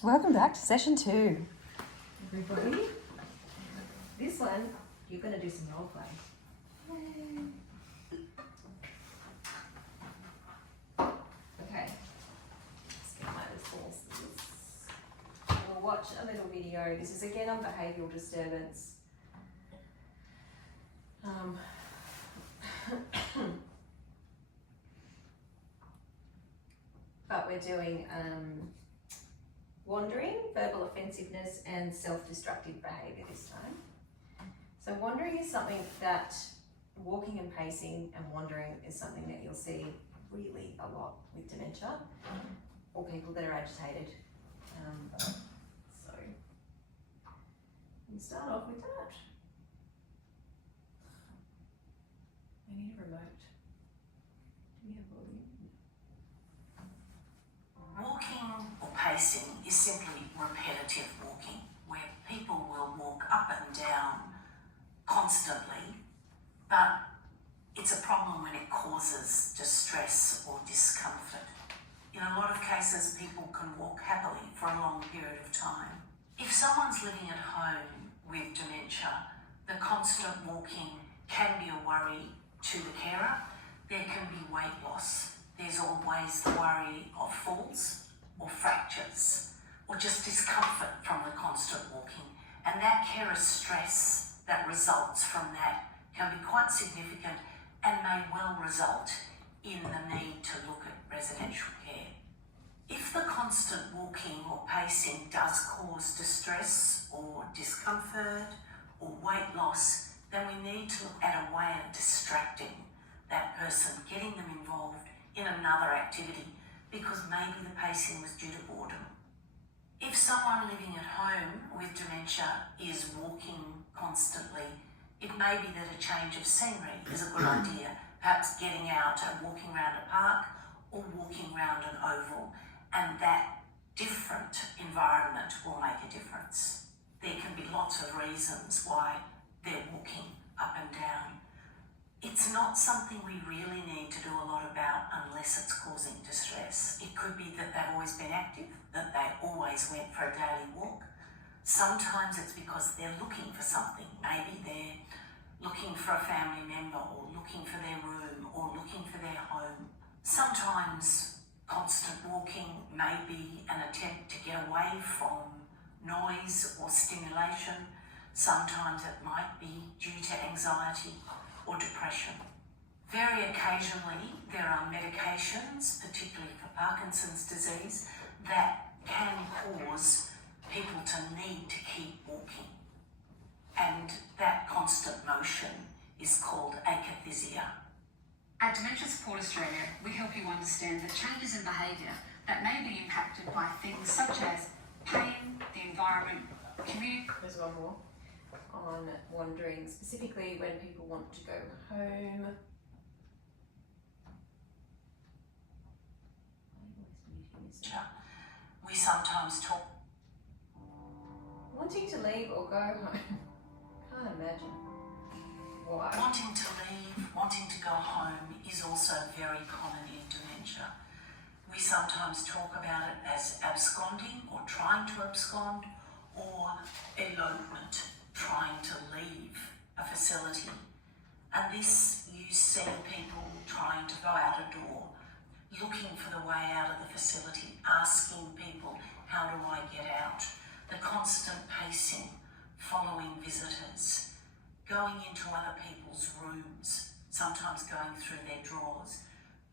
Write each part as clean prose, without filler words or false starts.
Welcome back to session 2. Everybody, this one, you're going to do some role play. Okay, let's get my resources. We'll watch a little video. This is again on behavioural disturbance. But we're doing wandering, verbal offensiveness, and self-destructive behaviour this time. So wandering is something that, walking and pacing and wandering is something that you'll see really a lot with dementia or people that are agitated. So we start off with that. I need a remote. Do we have volume? Walking or pacing is simply repetitive walking, where people will walk up and down constantly, but it's a problem when it causes distress or discomfort. In a lot of cases, people can walk happily for a long period of time. If someone's living at home with dementia, the constant walking can be a worry to the carer. There can be weight loss. There's always the worry of falls or fractures or just discomfort from the constant walking. And that carer's stress that results from that can be quite significant and may well result in the need to look at residential care. If the constant walking or pacing does cause distress or discomfort or weight loss, then we need to look at a way of distracting that person, getting them involved in another activity, because maybe the pacing was due to boredom. If someone living at home with dementia is walking constantly, it may be that a change of scenery is a good idea, perhaps getting out and walking around a park or walking around an oval, and that different environment will make a difference. There can be lots of reasons why they're walking up and down. It's not something we really need to do a lot about unless it's causing distress. It could be that they've always been active, that they always went for a daily walk. Sometimes it's because they're looking for something. Maybe they're looking for a family member or looking for their room or looking for their home. Sometimes constant walking may be an attempt to get away from noise or stimulation. Sometimes it might be due to anxiety or depression. Very occasionally, there are medications, particularly for Parkinson's disease, that can cause people to need to keep walking. And that constant motion is called akathisia. At Dementia Support Australia, we help you understand the changes in behaviour that may be impacted by things such as pain, the environment, community. There's one more on wandering, specifically when people want to go home. We sometimes talk. Wanting to leave or go home. Can't imagine why. Wanting to leave, wanting to go home is also very common in dementia. We sometimes talk about it as absconding or trying to abscond, or elopement, trying to leave a facility. And this, you see people trying to go out a door, looking for the way out of the facility, asking people, how do I get out? The constant pacing, following visitors, going into other people's rooms, sometimes going through their drawers,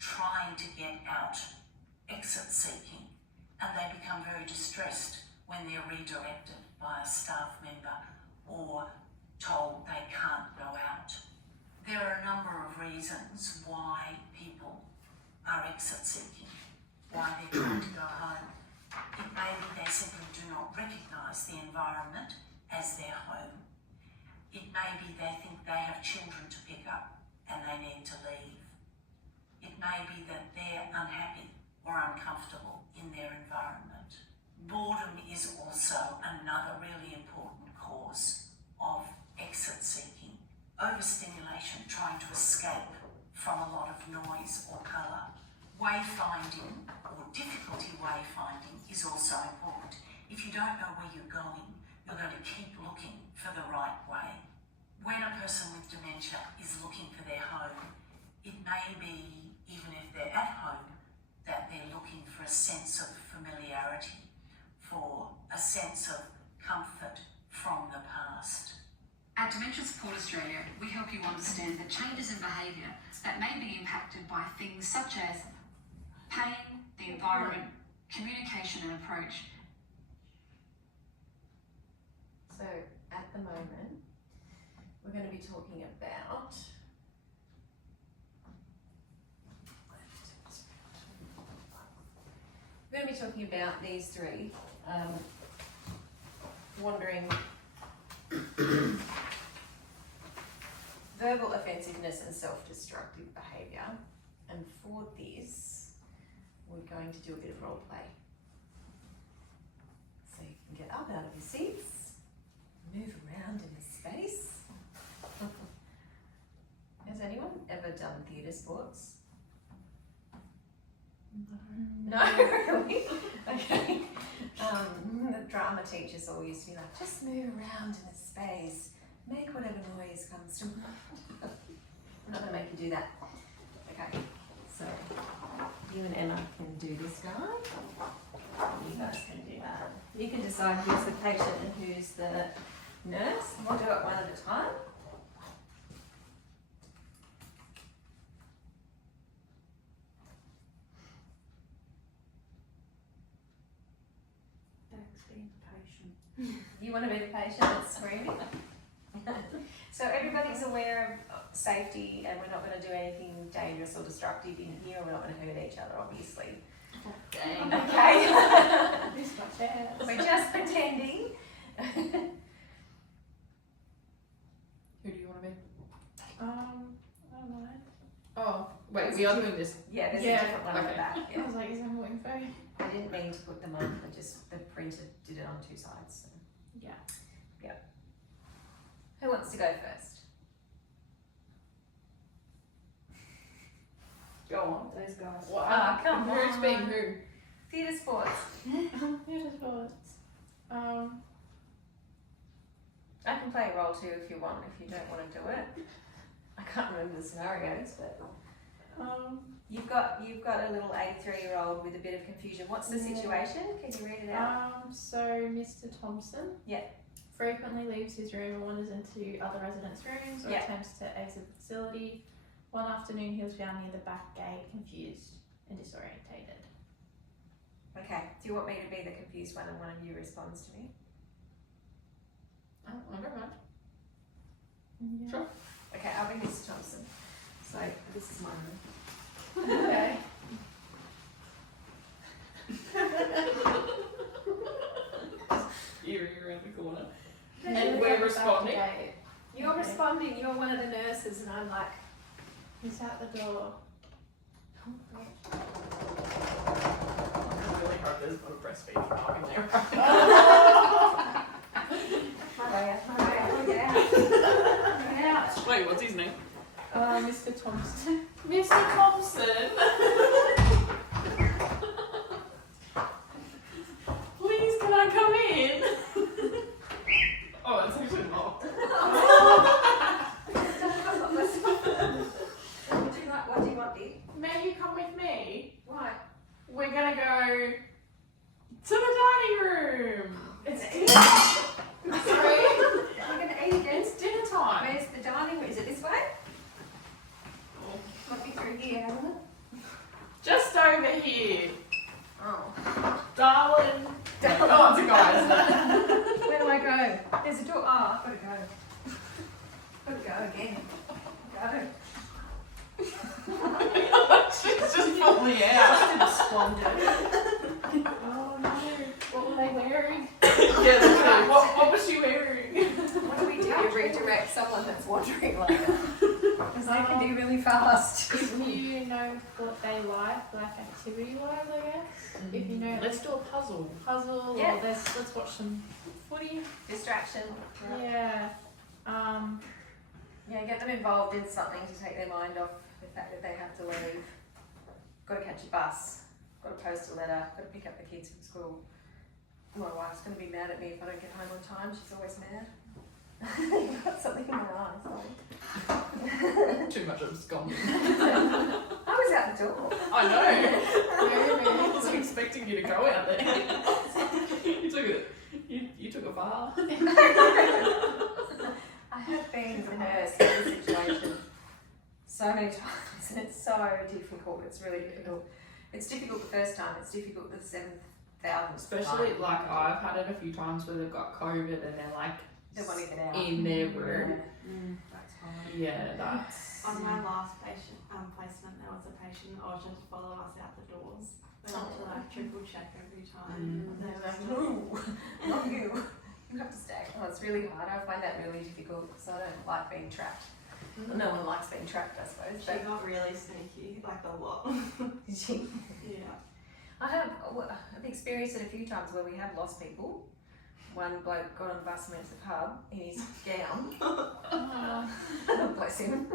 trying to get out, exit seeking, and they become very distressed when they're redirected by a staff member or told they can't go out. There are a number of reasons why people are exit seeking, why they're trying to go home. It may be they simply do not recognise the environment as their home. It may be they think they have children to pick up and they need to leave. It may be that they're unhappy or uncomfortable in their environment. Boredom is also another really important cause of exit seeking. Overstimulation, trying to escape from a lot of noise or colour. Wayfinding or difficulty wayfinding is also important. If you don't know where you're going to keep looking for the right way. When a person with dementia is looking for their home, it may be, even if they're at home, that they're looking for a sense of familiarity, for a sense of comfort from the past. At Dementia Support Australia, we help you understand the changes in behaviour that may be impacted by things such as pain, the environment, communication and approach. So at the moment, we're going to be talking about these three. Wandering, verbal offensiveness and self-destructive behaviour. And for this, we're going to do a bit of role play. So you can get up out of your seats, move around in the space. Has anyone ever done theatre sports? No, really? Okay. The drama teachers all used to be like, just move around in the space, make whatever noise comes to mind. I'm not going to make you do that. Okay, so you and Emma can do this guy. You guys can do that. You can decide who's the patient and who's the nurse. We'll do it one at a time. You want to be the patient that's screaming? So everybody's aware of safety and we're not going to do anything dangerous or destructive in here. We're not going to hurt each other, obviously. Okay. We're just pretending. Who do you want to be? I don't know. Oh, wait, we are doing this. Yeah, there's Yeah, a different one on the okay. back. I Yeah. was like, is that more info? I didn't mean to put them on, but just the printer did it on two sides. So. Yeah. Who wants to go first? Go on. Those guys. What? Oh, come Who's on. being who? Theatre sports. Theatre sports. I can play a role too if you want, if you don't want to do it. I can't remember the scenarios, but you've got a little 83-year-old with a bit of confusion. What's the situation? Can you read it out? So Mr. Thompson. Yeah. Frequently leaves his room and wanders into other residents' rooms or Yeah. attempts to exit the facility. One afternoon, he was found near the back gate, confused and disorientated. Okay. Do you want me to be the confused one and one of you responds to me? I don't mind. Yeah. Sure. Okay, I'll be Mr. Thompson. So this is my room. Okay. You're around the corner. And And we're responding. You're Okay. responding. You're one of the nurses, and I'm like, He's at the door. I really hope there's not a breastfeeding dog in there. Maria, get out. Get out. Wait, what's his name? Mr. Thompson. Mr. Thompson. Please, can I come in? Oh, it's actually locked. What do you want, Dee? May you come with me? Why? We're gonna go to the dining room. It's Sorry. We're going to eat again. It's dinner time. Where's the dining room? Is it this way? Might be through here, hasn't it? Just over here, Oh. darling. Oh, it's a guy, isn't it? Where do I go? There's a door. Oh, I've got to go. Got to go again. Go. She's just fully out. Oh no. What were they wearing? Yeah, that's right. What was she wearing? What do we do? You redirect someone that's wandering like that. Because they can do really fast. If you know what they like activity-wise, I guess. If you know, Let's do a puzzle. puzzle, Yeah. or let's watch some footy. Distraction. Yeah. Yeah, get them involved in something to take their mind off the fact that they have to leave. Got to catch a bus. Got to post a letter. Got to pick up the kids from school. My wife's going to be mad at me if I don't get home on time. She's always mad. You've got something in my eye, sorry. Too much absconding. I was out the door. I know. I wasn't expecting you to go out there. You took it far. I have been in her situation so many times, and it's so difficult. It's really difficult. It's difficult the first time. It's difficult the 7,000th Especially time. like I've had it a few times where they've got COVID and they're like They want to get out. in their room. That's hard. Yeah, that's. On my last patient placement, there was a patient that was just follow us out the doors. They had to like triple check every time. And they're like, no, not you. You have to stay. Oh, it's really hard. I find that really difficult because I don't like being trapped. No one likes being trapped, I suppose. She got really sneaky, like a lot. Did she? Yeah. I've experienced it a few times where we have lost people. One bloke got on the bus and went to the pub in his gown. Bless him.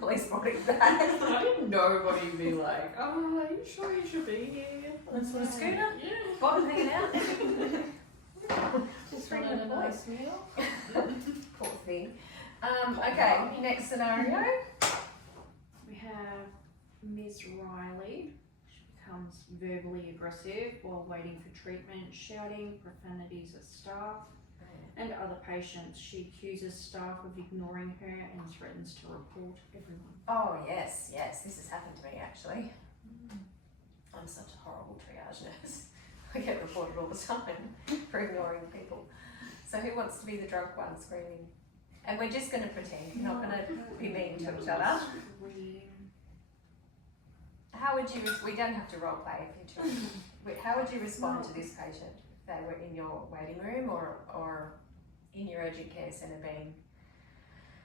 Police brought him back. I didn't know what he'd be like. Oh, are you sure you should be here? That's what a scooter. Yeah. Bottom hanging out. Just bring wanted the a police. nice meal. Poor thing. Okay, next scenario. We have Ms. Riley. She becomes verbally aggressive while waiting for treatment, shouting profanities at staff and other patients. She accuses staff of ignoring her and threatens to report everyone. Oh yes, this has happened to me actually. I'm such a horrible triage nurse. I get reported all the time for ignoring people. So who wants to be the drunk one screaming? And we're just going to pretend. We're not going to be mean to each other. How would you? We don't have to role play if you choose. How would you respond to this patient if they were in your waiting room or in your urgent care centre, being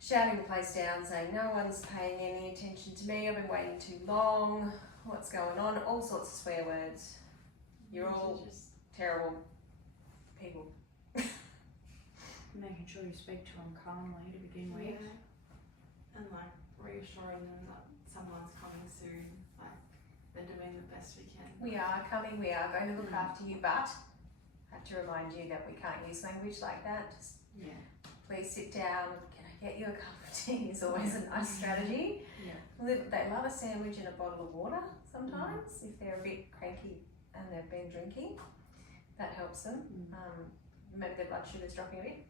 shouting the place down, saying no one's paying any attention to me. I've been waiting too long. What's going on? All sorts of swear words. You're all just terrible people. Making sure you speak to them calmly to begin with. and like reassuring them that someone's coming soon. Like they're doing the best we can. We are coming, we are going to look after you, but I have to remind you that we can't use language like that. Just please sit down. Can I get you a cup of tea? Is always a nice strategy. They love a sandwich and a bottle of water sometimes if they're a bit cranky and they've been drinking. That helps them. Maybe their blood sugar's dropping a bit.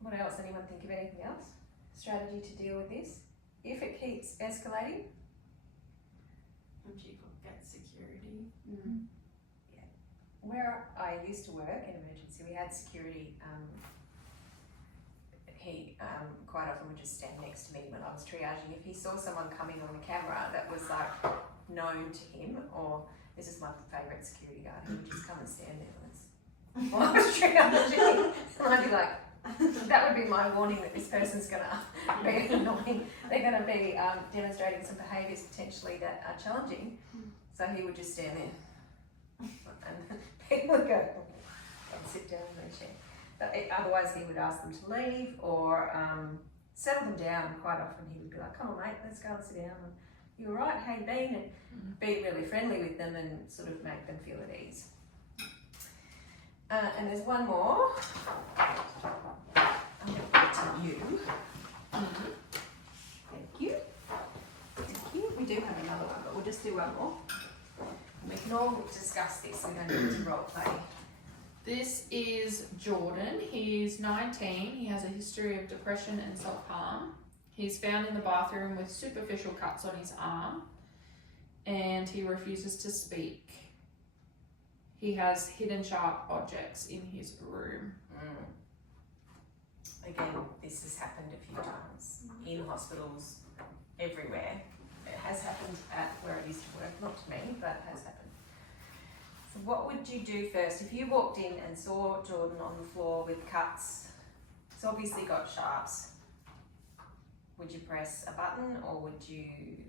What else? Anyone think of anything else? Strategy to deal with this? If it keeps escalating? And people get security. Where I used to work in emergency, we had security. He quite often would just stand next to me when I was triaging. If he saw someone coming on the camera that was like known to him, or this is my favourite security guard, he would just come and stand there while I was triaging. And I'd be like, that would be my warning that this person's going to be annoying. They're going to be demonstrating some behaviours potentially that are challenging. So he would just stand there. And people would go, and sit down in their chair. But otherwise he would ask them to leave or settle them down. Quite often he would be like, come on mate, let's go and sit down. And, you all right, how you been? And be really friendly with them and sort of make them feel at ease. And there's one more. I'm going to put it to you. Thank you. Thank you. We do have another one, but we'll just do one more. We can all discuss this. We don't need to role play. This is Jordan. He's 19. He has a history of depression and self-harm. He's found in the bathroom with superficial cuts on his arm, and he refuses to speak. He has hidden sharp objects in his room. Again, this has happened a few times in hospitals, everywhere. It has happened at where I used to work, not to me, but it has happened. So what would you do first? If you walked in and saw Jordan on the floor with cuts, he's obviously got sharps. Would you press a button, or would you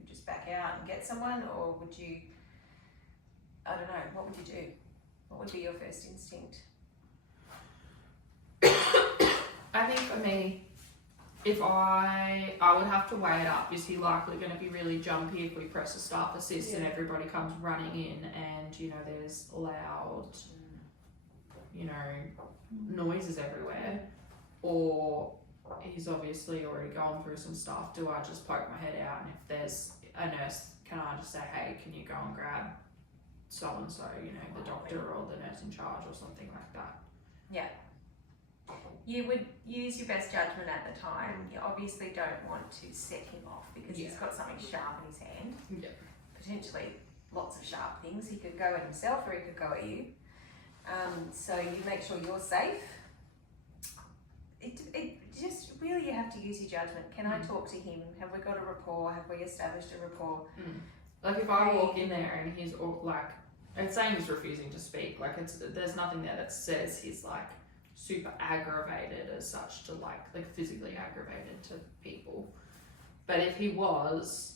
just back out and get someone, or would you, I don't know, what would you do? What would be your first instinct? I think for me, if I would have to weigh it up. Is he likely going to be really jumpy if we press a staff assist and everybody comes running in and, you know, there's loud, you know, noises everywhere? Or he's obviously already gone through some stuff. Do I just poke my head out, and if there's a nurse, can I just say, hey, can you go and grab so-and-so, you know, the doctor or the nurse in charge or something like that? Yeah. You would use your best judgment at the time. You obviously don't want to set him off because he's got something sharp in his hand. Yeah. Potentially lots of sharp things. He could go at himself or he could go at you. So you make sure you're safe. It just really, you have to use your judgment. Can I talk to him? Have we got a rapport? Have we established a rapport? Like if I walk in there and he's like, it's saying he's refusing to speak, like there's nothing there that says he's like super aggravated as such to like physically aggravated to people. But if he was,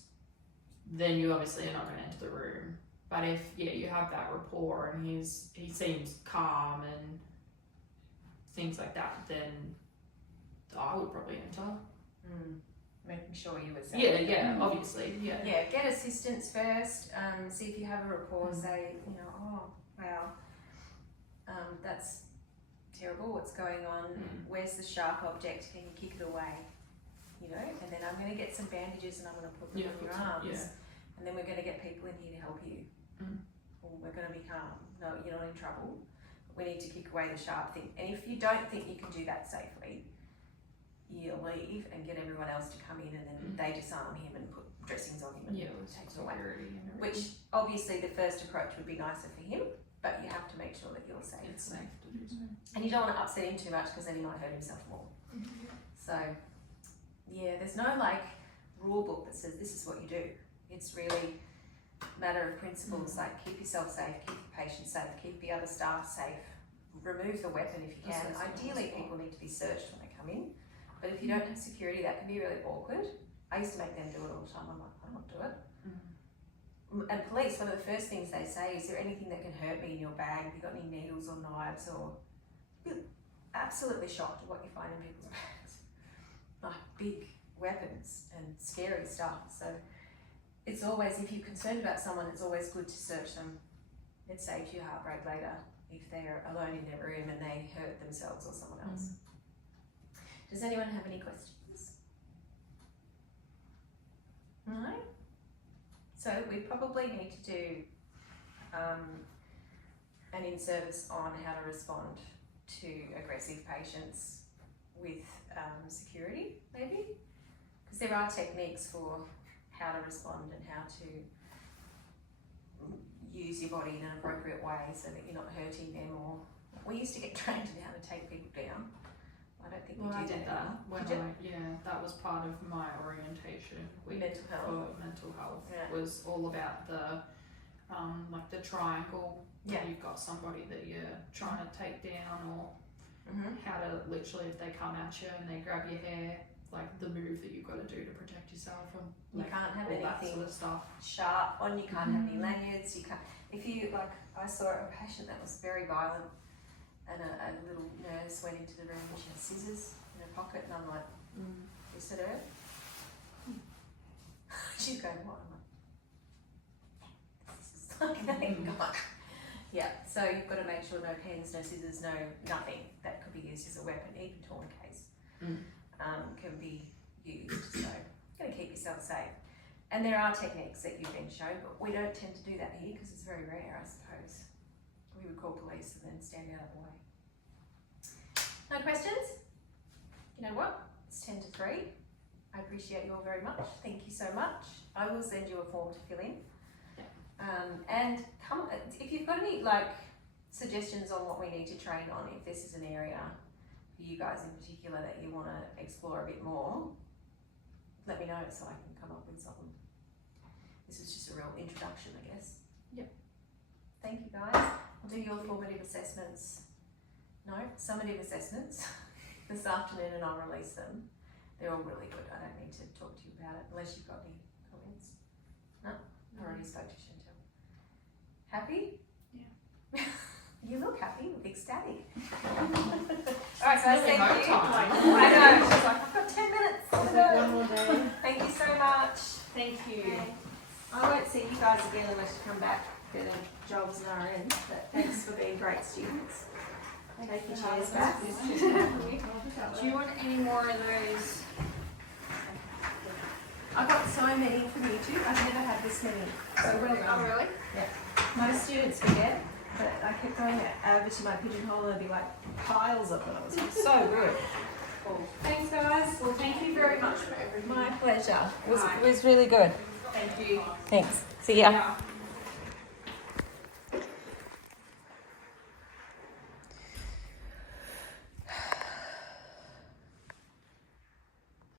then you obviously are not going to enter the room. But if you have that rapport and he seems calm and things like that, then I would probably enter. Making sure you were safe. Yeah, obviously, yeah. Yeah, get assistance first. See if you have a rapport. Say, you know, oh wow, that's terrible. What's going on? Where's the sharp object? Can you kick it away? You know, and then I'm going to get some bandages and I'm going to put them on your arms, and then we're going to get people in here to help you. Or we're going to be calm. No, you're not in trouble. We need to kick away the sharp thing. And if you don't think you can do that safely, you leave and get everyone else to come in, and then they disarm him and put dressings on him and take him away. Which obviously the first approach would be nicer for him, but you have to make sure that you're safe. It's safe to do so. And you don't want to upset him too much because then he might hurt himself more. So yeah, there's no like rule book that says this is what you do. It's really a matter of principles, like keep yourself safe, keep the patient safe, keep the other staff safe, remove the weapon if you can. Ideally people need to be searched when they come in. But if you don't have security, that can be really awkward. I used to make them do it all the time. I'm like, I don't do it. And police, one of the first things they say, is there anything that can hurt me in your bag? Have you got any needles or knives? Or you're absolutely shocked at what you find in people's bags. Like big weapons and scary stuff. So it's always, if you're concerned about someone, it's always good to search them. It saves you heartbreak later if they're alone in their room and they hurt themselves or someone else. Does anyone have any questions? No? So we probably need to do an in-service on how to respond to aggressive patients with security, maybe? Because there are techniques for how to respond and how to use your body in an appropriate way so that you're not hurting them. Or we used to get trained in how to take people down. I don't think I we did that. That was part of my orientation with mental health. Was all about the like the triangle. Where you've got somebody that you're trying to take down, or how to literally, if they come at you and they grab your hair, like the move that you've got to do to protect yourself, and you can't have all anything that sort of stuff sharp on. You can't have any lanyards. You can't. If you like, I saw a patient that was very violent. And a little nurse went into the room and she had scissors in her pocket, and I'm like, is it her? She's going, what? I'm like, this is okay. Yeah, so you've got to make sure no pens, no scissors, no nothing that could be used as a weapon, even tourniquets can be used. So you've got to keep yourself safe. And there are techniques that you've been shown, but we don't tend to do that here because it's very rare, I suppose. We would call police and then stand out of the way. No questions? You know what? It's 10 to 3. I appreciate you all very much. Thank you so much. I will send you a form to fill in. And come if you've got any like suggestions on what we need to train on, if this is an area for you guys in particular that you want to explore a bit more, let me know so I can come up with something. This is just a real introduction, I guess. Yep. Thank you guys. I'll do your formative assessments. No, summative assessments this afternoon, and I'll release them. They're all really good. I don't need to talk to you about it unless you've got any comments. No, I already spoke to Chantel. Happy? Yeah. You look happy, ecstatic. All right, so I Really thank no you. time. I know. She's like, I've got 10 minutes. Just like one more day. Thank you so much. Thank you. Okay. I won't see you guys again unless you come back for the jobs and RN, but thanks for being great students. Take your chairs back. Do you want any more of those? I got so many from you too. I've never had this many. So well done. really? Most students forget, but I kept going over to my pigeonhole and there'd be like piles of them. It was so good. Cool. Thanks, guys. Well, thank you very much for everything. My pleasure. Right. It was really good. Thank you. Thanks. See ya. Yeah.